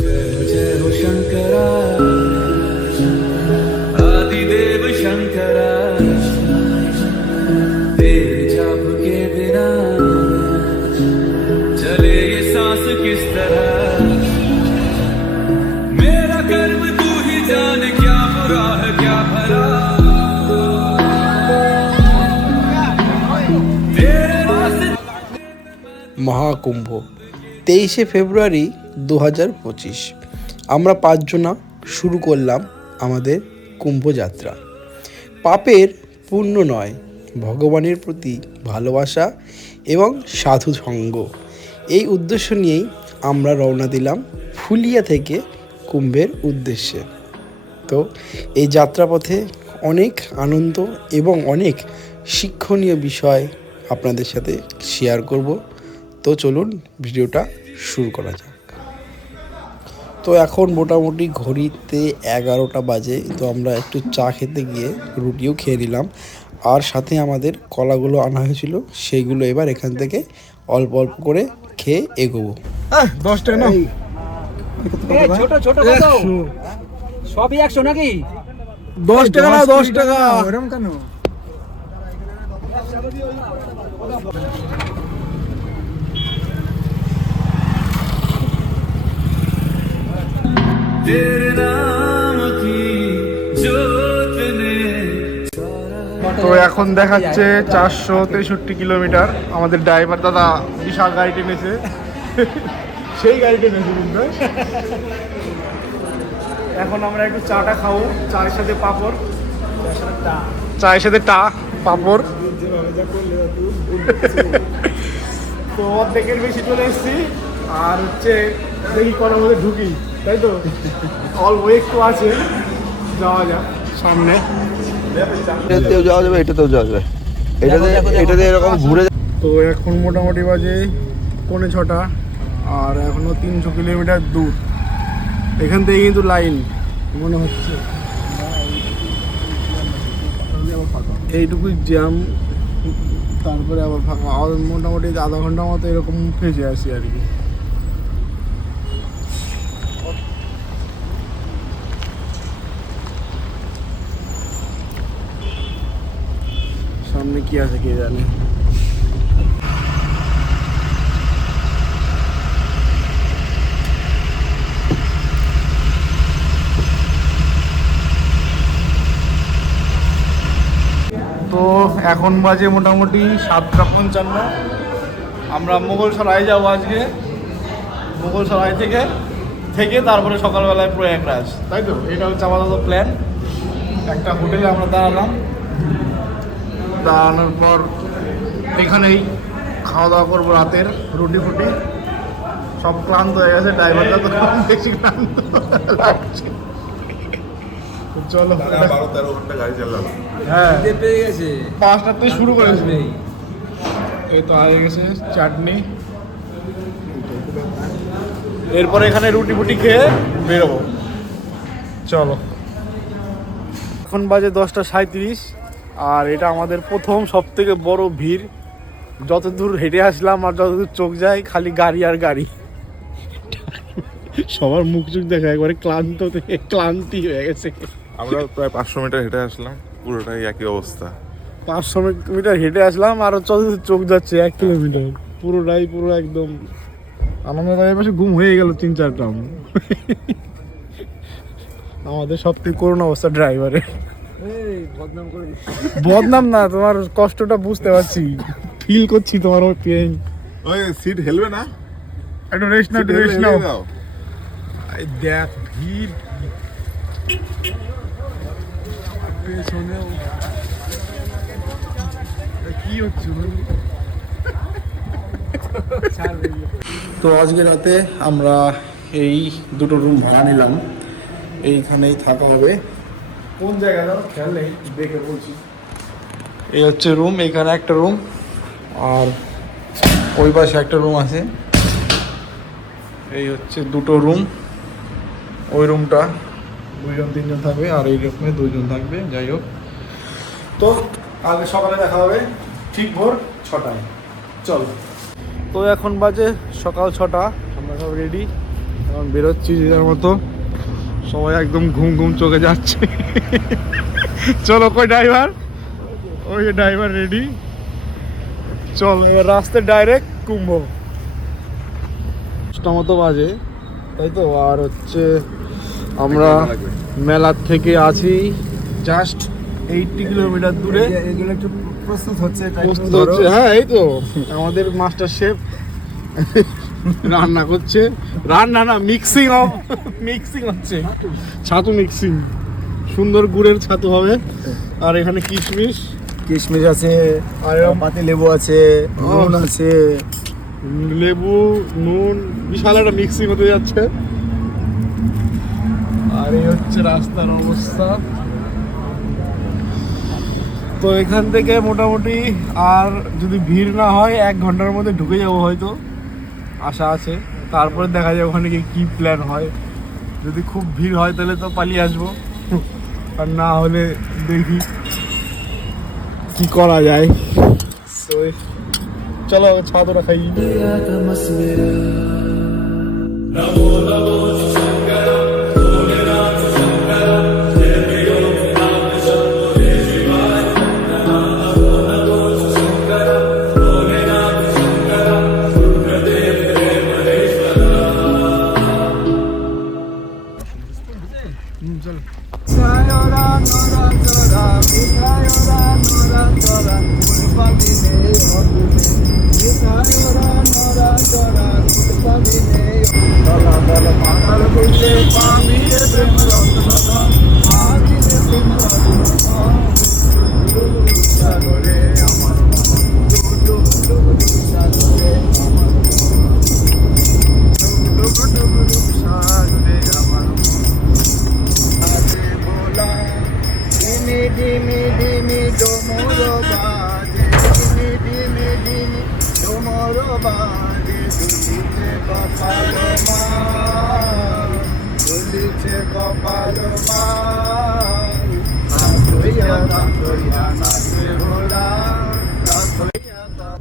जय हो शंकरा आदिदेव शंकरा तेरे जाप के बिना चले ये सांस किस तरह मेरा कर्म तू ही जान क्या बुरा है क्या भला तेरे रास्ते মহাকুম্ভ 23শে ফেব্রুয়ারি 2025 আমরা পাঁচজনা শুরু করলাম আমাদের কুম্ভযাত্রা। পাপের পুণ্য নয়, ভগবানের প্রতি ভালোবাসা এবং সাধু সঙ্গ, এই উদ্দেশ্য নিয়েই আমরা রওনা দিলাম ফুলিয়া থেকে কুম্ভের উদ্দেশ্যে। তো এই যাত্রাপথে অনেক আনন্দ এবং অনেক শিক্ষণীয় বিষয় আপনাদের সাথে শেয়ার করব। তো চলুন ভিডিওটা শুরু করা যাক। তো এখন মোটামুটি ঘড়িতে 11টা বাজে। তো আমরা একটু চা খেতে গিয়ে রুটিও খেয়ে নিলাম, আর সাথে আমাদের কলাগুলো আনা হয়েছিল, সেইগুলো এবার এখান থেকে অল্প অল্প করে খেয়ে এগোবো। 10 টাকা না, ছোট ছোট কত সবই 100 নাকি? 10 টাকা না, 10 টাকা এরকম কেন? तेरे नाम की जोत ने তো এখন দেখাচ্ছে 463 কিলোমিটার। আমাদের ড্রাইভার দাদা বিশাল গাড়ি টেনেছে, সেই গাড়ি টেনেছে কিন্তু। এখন আমরা একটু চাটা খাবো, চায়ের সাথে পাঁপড়, চায়ের সাথে পাঁপড়। তো অর্ধেকের বেশি চলে এসেছি, আর হচ্ছে দেখি করার মধ্যে ঢুকি, তাই তো অল্প একটু আছে, যাওয়া যাক সামনে। এটাতেও যাওয়া যাবে, এটাতেও যাওয়া যাবে, এটাতে এরকম ঘুরে। তো এখন মোটামুটি বাজে 5:45, আর এখনো 300 কিলোমিটার দূর। এখান থেকে কিন্তু লাইন মনে হচ্ছে, এইটুকুই জ্যাম, তারপরে আবার ফাঁকা। মোটামুটি আধা ঘন্টার মতো এরকম ফেঁসে আসি আর কি। সামনে কি আছে কে জানে। তো এখন বাজে মোটামুটি 7:55। আমরা মোগলসরাই যাবো আজকে। মোগলসরাই থেকে তারপরে সকালবেলায় প্রয়াগরাজ, তাই তো? এটা হচ্ছে আমাদের প্ল্যান। একটা হোটেলে আমরা দাঁড়ানোর পর এখানেই খাওয়া দাওয়া করবো রাতের, রুটি ফুটি। সব ক্লান্ত হয়ে গেছে, ড্রাইভারটা তো বেশি ক্লান্ত লাগছে। চলো, 12-13 ঘন্টা গাড়ি চালালাম। হ্যাঁ, পেয়ে গেছে 5টাতে শুরু করেছি। এই তো হয়ে গেছে চাটনি, এরপরে এখানে রুটি ফুটি খেয়ে বেরোবো। চলো, এখন বাজে 10:37, আর এটা আমাদের প্রথম সব থেকে বড় ভিড়। যতদূর হেঁটে আসলাম আর যতদূর চোখ যায় খালি গাড়ি আর গাড়ি। সবার মুখ চোখ দেখা একবারে ক্লান্তি হয়ে গেছে। আমরা প্রায় 500 মিটার হেঁটে আসলাম, পুরোটাই একই অবস্থা। 500 মিটার হেঁটে আসলাম, আর যতদূর চোখ যাচ্ছে 1 কিলোমিটার, পুরোটাই পুরো একদম আনন্দদায়ক। পাশে ঘুম হয়ে গেল 3-4টা। আমাদের সব থেকে করুণ অবস্থা ড্রাইভারের। বদনাম না, তোমার কষ্টটা বুঝতে পারছি, ফিল করছি তোমার ওই পেইন। ওই সিট হেলবে না, একটু রেস্ট নাও, রেস্ট নাও। দেখ ভিড় পেছনেও কি হচ্ছে। তো আজকে রাতে আমরা এই দুটো রুম ভাড়া নিলাম, এইখানেই থাকা হবে। কোন জায়গাটা খেয়াল নেই, দেখে বলছি। এই হচ্ছে রুম, এখানে একটা রুম, আর ওই পাশে একটা রুম আছে। এই হচ্ছে দুটো রুম। ওই রুমটা 2-3জন থাকবে, আর এই রুমে 2জন থাকবে। যাই হোক, তো কালকে সকালে দেখা হবে ঠিক ভোর 6টায়। চল, তো এখন বাজে সকাল 6টা, আমরা সব রেডি। এখন বেরোচ্ছি যেটার মতো, সবাই একদম ঘুম ঘুম চোখে যাচ্ছে। চলো কই ড্রাইভার, ওই ড্রাইভার রেডি, চল এবার রাস্তায় ডাইরেক্ট কুম্ভ। 10টা মতো বাজে তাই তো। আর হচ্ছে আমরা মেলার থেকে আছি জাস্ট 80 কিলোমিটার দূরে। এগুলো একটু প্রস্তুত হচ্ছে, প্রস্তুত হচ্ছে, হ্যাঁ এই তো আমাদের মাস্টার শেফ রান্না করছে, রান্না না মিক্সিং হচ্ছে, ছাতু মিক্সিং, সুন্দর গুড়ের ছাতু হবে। আর এখানে কিশমিশ আছে, আর পাতি লেবু আছে, নুন আছে, লেবু, নুন, বিশাল একটা মিক্সিং হতে যাচ্ছে। আর এই হচ্ছে রাস্তার অবস্থা। তো এখান থেকে মোটামুটি আর যদি ভিড় না হয় 1 ঘন্টার মধ্যে ঢুকে যাবো হয়তো, আশা আছে। তারপরে দেখা যায় ওখানে গিয়ে কী প্ল্যান হয়। যদি খুব ভিড় হয় তাহলে তো পালিয়ে আসবো, আর না হলে দেখি কি করা যায়। So, চলো ছাদটা খাই।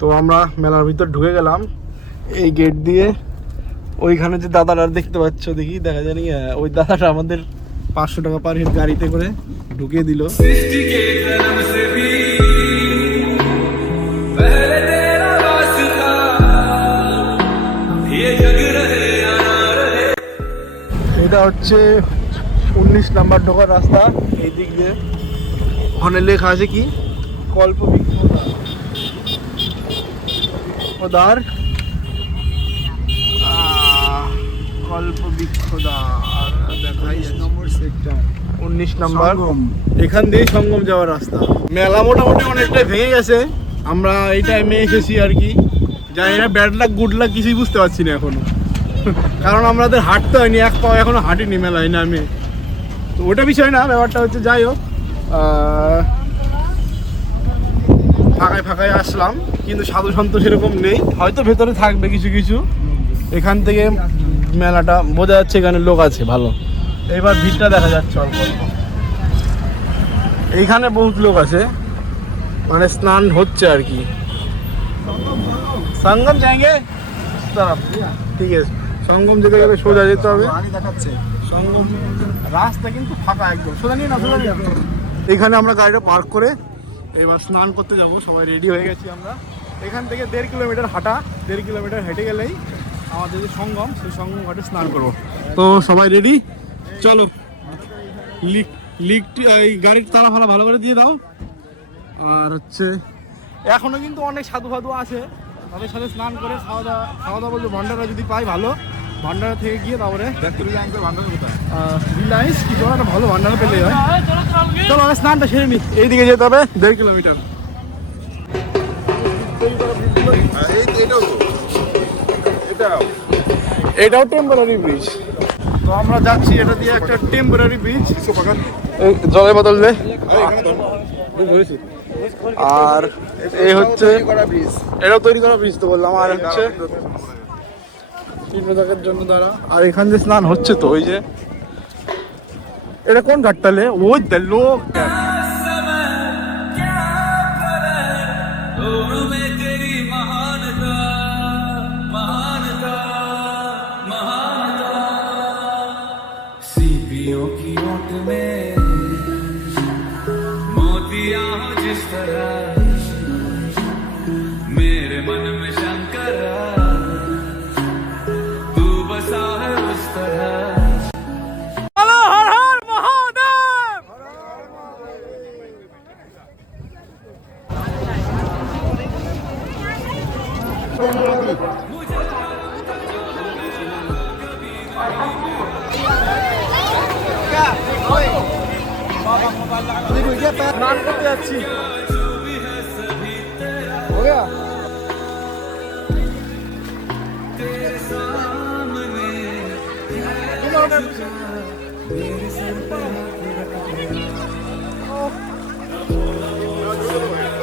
তো আমরা মেলার ভিতর ঢুকে গেলাম এই গেট দিয়ে। ওইখানে যে দাদারা দেখতে পাচ্ছ, দেখি দেখা জানি, ওই দাদাটা আমাদের 500 টাকা পার হেড গাড়িতে করে ঢুকিয়ে দিল। सृष्टि के कर्म से भी पहले तेरा वास था, ये जग रहे या ना रहे। এটা হচ্ছে 19 নাম্বার ঢোকার রাস্তা। এই দিক দিয়ে ওখানে লেখা আছে কি কল্পবৃক্ষদ্বার, কল্পবৃক্ষদ্বার দেখাই নম্বর সেক্টর 19 নাম্বার। এখান দিয়ে সঙ্গম যাওয়ার রাস্তা। মেলা মোটামুটি অনেকটাই ভেঙে গেছে, আমরা এই টাইমে এসেছি আর কি। জানি না ব্যাড লাক গুড লাক কিছুই বুঝতে পারছি না এখনো, কারণ আমাদের হাঁটতে হয়নি, এক পাও এখনো হাঁটিনি মেলায় নামে। তো ওটা বিষয় না, ব্যাপারটা হচ্ছে যাই হোক ফাঁকায় ফাঁকায় আসলাম, কিন্তু সাধু সন্ত সেরকম নেই, হয়তো ভেতরে থাকবে কিছু কিছু। এখান থেকে মেলাটা বোঝা যাচ্ছে এখানে লোক আছে ভালো। এবার ভিড়টা দেখা যাচ্ছে অল্প অল্প। এইখানে বহুত লোক আছে, মানে স্নান হচ্ছে আর কি। সঙ্গম যাएंगे ঠিক আছে, সঙ্গম যেতে গেলে সোজা যেতে হবে। সঙ্গম রাস্তা কিন্তু ফাঁকা একদম, সোজা নিয়ে না, সোজা নিয়ে। এখানে আমরা গাড়িটা পার্ক করে এবার স্নান করতে যাব। সবাই রেডি হয়ে গেছি আমরা। এখান থেকে 1.5 কিলোমিটার হাঁটা, 1.5 কিলোমিটার হেঁটে গেলেই আমাদের যে সঙ্গম, সেই সঙ্গম ঘাটে স্নান করবো। তো সবাই রেডি, চলো। লিকটি এই গাড়ির তালা ফালা ভালো করে দিয়ে দাও। আর হচ্ছে এখনো কিন্তু অনেক সাধু ফাধু আছে, তাদের সাথে স্নান করে খাওয়া দাওয়া বলতে ভান্ডারা যদি পাই ভালো, ভান্ডারা থেকে গিয়ে তারপরে রিলায়েন্স কি কোনো একটা ভালো ভান্ডারা পেলে হয়। চলো আমি স্নানটা সেরে নিই। এইদিকে যেতে হবে 1.5 কিলোমিটার। এটাও টেম্পোরারি ব্রিজ। তো আমরা যাচ্ছি এটা দিয়ে, একটা টেম্পোরারি ব্রিজ, জলের বোতল দে। আর এই হচ্ছে এটাও তৈরি করা ব্রিজ তো বললাম। আর হচ্ছে চিহ্নটাকের জন্য দাঁড়া। আর এখান দিয়ে স্নান হচ্ছে তো, ওই যে এটা কোন ঘাটটালে, ওই লোক दोनों में तेरी महानता, महानता, महानता। कलियों की ओट में मोतिया हो जिस तरह मेरे मन में शंकर तू बसा है उस तरह। স্নান করতে যাচ্ছি। हो गया?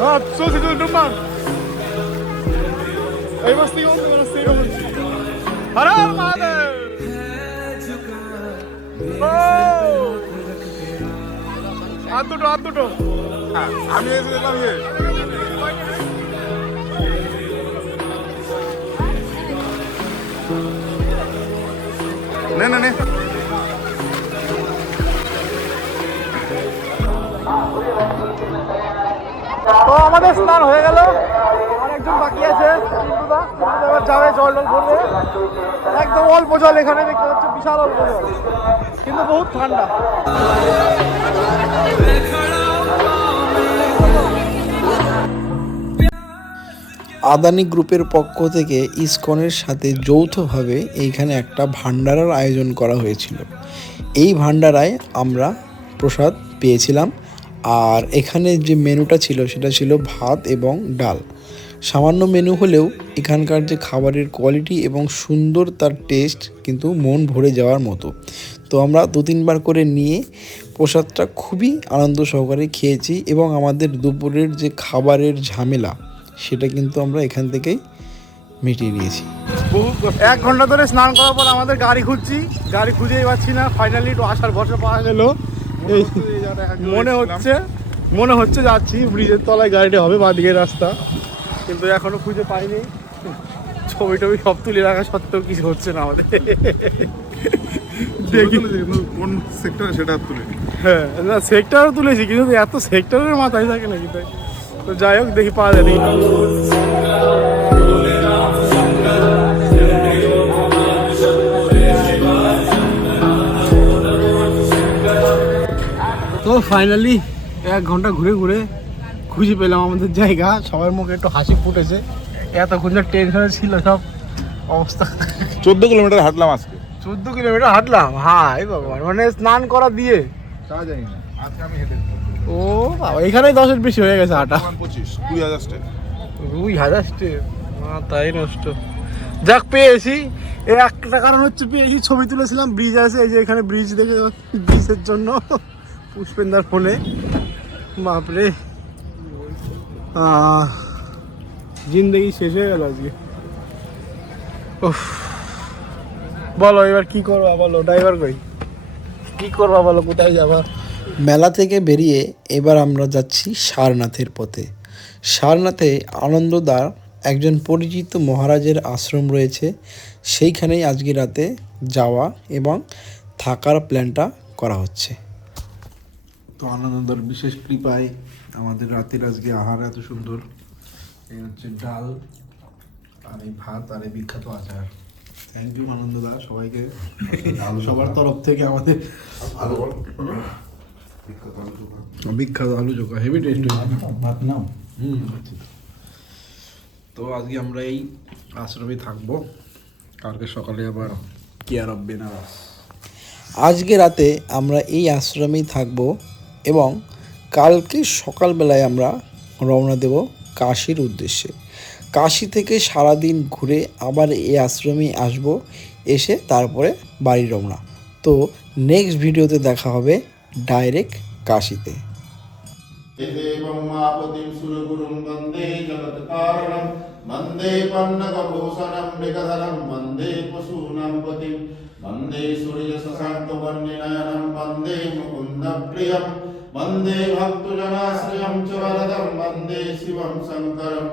हाँ, सोच दो number. Aí você tem outro, eu não sei onde. Haram Mahadev! হাত দুটো আমি এসে দিলাম ইয়ে নে তো আমাদের স্নান হয়ে গেল, অনেকজন বাকি আছে, এবার যাবে জল ভরবে, একদম অল্প জল, এখানে দেখতে হচ্ছে বিশাল অল্প জল, কিন্তু বহুত ঠান্ডা। আদানি গ্রুপের পক্ষ থেকে ইসকনের সাথে যৌথভাবে এইখানে একটা ভান্ডারার আয়োজন করা হয়েছিল। এই ভান্ডারায় আমরা প্রসাদ পেয়েছিলাম, আর এখানে যে মেনুটা ছিল সেটা ছিল ভাত এবং ডাল। সামান্য মেনু হলেও এখানকার যে খাবারের কোয়ালিটি এবং সুন্দর তার টেস্ট কিন্তু মন ভরে যাওয়ার মতো। তো আমরা 2-3 বার করে নিয়ে প্রসাদটা খুবই আনন্দ সহকারে খেয়েছি, এবং আমাদের দুপুরের যে খাবারের ঝামেলা সেটা কিন্তু আমরা এখান থেকেই মিটিয়ে নিয়েছি। 1 ঘন্টা ধরে স্নান করার পর আমাদের গাড়ি খুঁজছি, গাড়ি খুঁজেই পাচ্ছি না। ফাইনালি একটু আসার ভরসা পাওয়া গেল। মনে হচ্ছে যাচ্ছি ব্রিজের তলায় গাড়িটা হবে, বাঁদিকের রাস্তা, কিন্তু এখনো খুঁজে পাইনি। ছবি টবি সব তুলে রাখা সত্ত্বেও কিছু হচ্ছে না আমাদের। দেখি কোন সেক্টর সেটা তুলে, হ্যাঁ না সেক্টরও তুলেছি, কিন্তু এত সেক্টরের মাথায় থাকে নাকি, তাই তো যাই হোক দেখি পাওয়া যায়নি। তো ফাইনালি 1 ঘন্টা ঘুরে ঘুরে খুঁজে পেলাম আমাদের জায়গা। সবার মুখে একটু হাসি ফুটেছে, এতক্ষণ যে টেনশনে ছিল সব অবস্থা। 14 কিলোমিটার হাঁটলাম আজকে। 14 কিলোমিটার হাঁটলাম, হাই ভগবান, মানে স্নান করা দিয়ে তা জানি না, আজকে আমি হেঁটে ও বাবা, এখানেই 10-এর বেশি হয়ে গেছে হাঁটা। 2000 স্টেপ। 2000 স্টেপ, তাই নষ্ট। যাক পেয়েছি, এই একটা কারণ হচ্ছে পেয়েছি, ছবি তুলেছিলাম, ব্রিজ আছে, এই যে এখানে ব্রিজ দেখে, ব্রিজের জন্য পুষ্পেন্দার ফোনে, বাপরে জিন্দেগি শেষ হয়ে গেল আজকে। বলো এবার কি করবা, বলো ড্রাইভার কই, কি করবা বলো, কোথায় যাবা? মেলা থেকে বেরিয়ে এবার আমরা যাচ্ছি সারনাথের পথে। সারনাথে আনন্দদার একজন পরিচিত মহারাজের আশ্রম রয়েছে, সেইখানেই আজকে রাতে যাওয়া এবং থাকার প্ল্যানটা করা হচ্ছে। তো আনন্দদার বিশেষ কৃপায় আমাদের রাতের আজকে আহার এত সুন্দর। এই হচ্ছে ডাল, আর এই ভাত, আর এই বিখ্যাত আচার। থ্যাংক ইউ আনন্দদা সবাইকে, সবার তরফ থেকে আমাদের। বিখ্যাত আলু চোখা হেভি টেস্ট, ভাত নাও। তো আজকে আমরা এই আশ্রমে থাকবো, কালকে সকালে আবার কেয়ার অফ বেনারস। আজকে রাতে আমরা এই আশ্রমেই থাকব এবং কালকে সকালবেলায় আমরা রওনা দেব কাশীর উদ্দেশ্যে। কাশী থেকে সারাদিন ঘুরে আবার এই আশ্রমে আসব, এসে তারপরে বাড়ি রওনা। তো নেক্সট ভিডিওতে দেখা হবে ডাইরেক্ট কাশীতে। वंदे पन्नगभूषणं मृगधरं वंदे पशूनां पतिं वंदे सूर्यशशाङ्कवर्णनयनं वंदे मुकुन्दप्रियं वंदे भक्तजनाश्रयं च वरदं वंदे शिवं शङ्करं